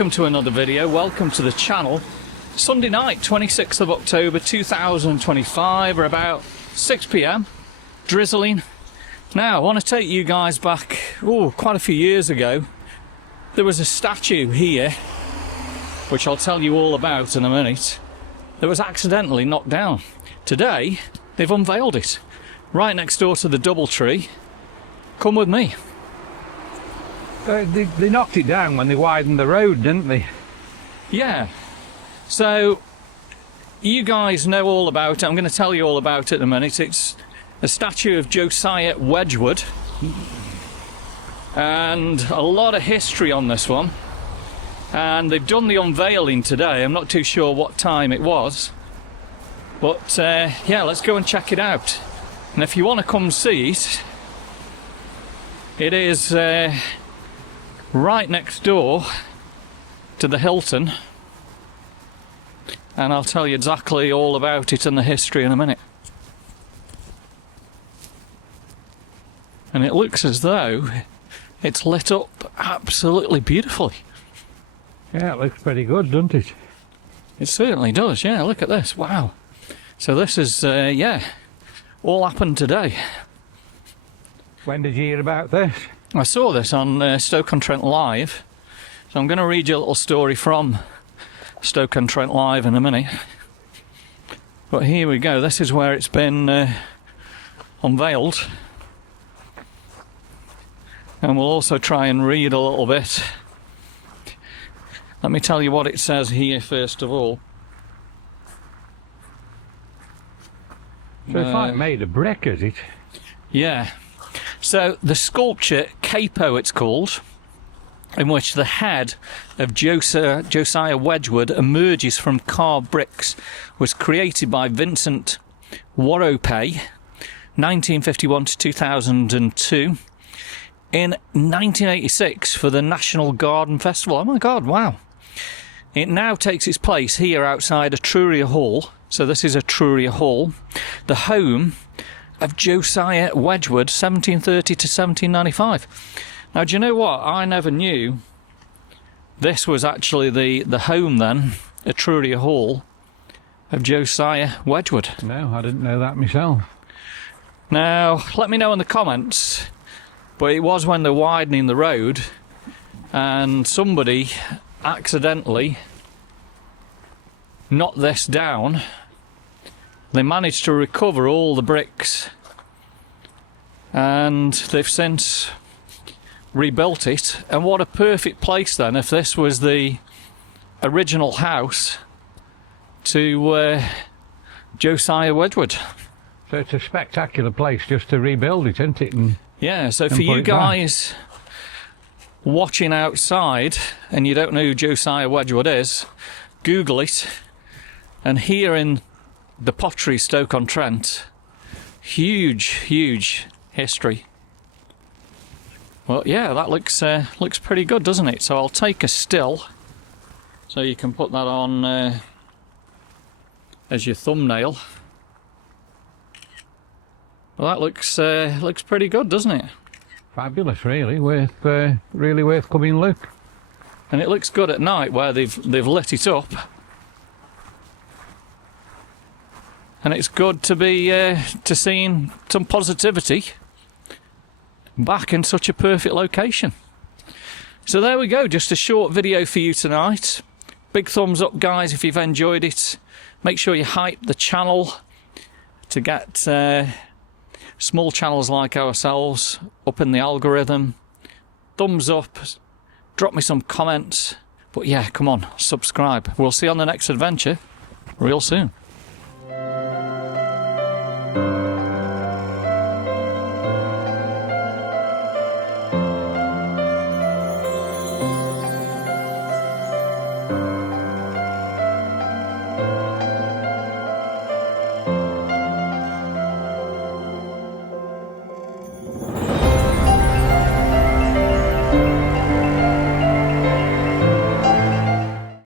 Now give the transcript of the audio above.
welcome to another video, welcome to the channel. Sunday night, 26th of October 2025, or about 6 PM, drizzling. Now, I want to take you guys back, quite a few years ago. There was a statue here, which I'll tell you all about in a minute, that was accidentally knocked down. Today, they've unveiled it, right next door to the Doubletree. Come with me. They knocked it down when they widened the road, didn't they? Yeah. So, you guys know all about it. I'm going to tell you all about it in a minute. It's a statue of Josiah Wedgwood. And a lot of history on this one. And they've done the unveiling today. I'm not too sure what time it was. But, yeah, let's go and check it out. And if you want to come see it, it is right next door to the Hilton, and I'll tell you exactly all about it and the history in a minute. And it looks as though it's lit up absolutely beautifully. Yeah, it looks pretty good, doesn't it? It certainly does, yeah, look at this, wow. So this is, yeah, all happened today. When did you hear about this? I saw this on Stoke-on-Trent Live, so I'm going to read you a little story from Stoke-on-Trent Live in a minute. But here we go, this is where it's been unveiled. And we'll also try and read a little bit. Let me tell you what it says here first of all. So it's like made of brick, is it? Yeah. So the sculpture, Capo it's called, in which the head of Josiah Wedgwood emerges from carved bricks, was created by Vincent Warrope, 1951 to 2002, in 1986 for the National Garden Festival. Oh my God, wow. It now takes its place here outside Etruria Hall. So this is Etruria Hall, the home of Josiah Wedgwood, 1730 to 1795. Now, do you know what? I never knew this was actually the home then, Etruria Hall, of Josiah Wedgwood. No, I didn't know that myself. Now, let me know in the comments, but it was when they're widening the road and somebody accidentally knocked this down. They managed to recover all the bricks and they've since rebuilt it. And what a perfect place then, if this was the original house to Josiah Wedgwood. So it's a spectacular place just to rebuild it, isn't it? And yeah, so for you guys watching outside and you don't know who Josiah Wedgwood is, Google it, and here in the Potteries, Stoke-on-Trent, huge history. Well, yeah, that looks pretty good, doesn't it? So I'll take a still, so you can put that on as your thumbnail. Well, that looks pretty good, doesn't it? Fabulous, really worth coming and look. And it looks good at night where they've lit it up. And it's good to be to seeing some positivity back in such a perfect location. So there we go, just a short video for you tonight. Big thumbs up, guys, if you've enjoyed it. Make sure you hype the channel to get small channels like ourselves up in the algorithm. Thumbs up, drop me some comments. But yeah, come on, subscribe. We'll see you on the next adventure real soon.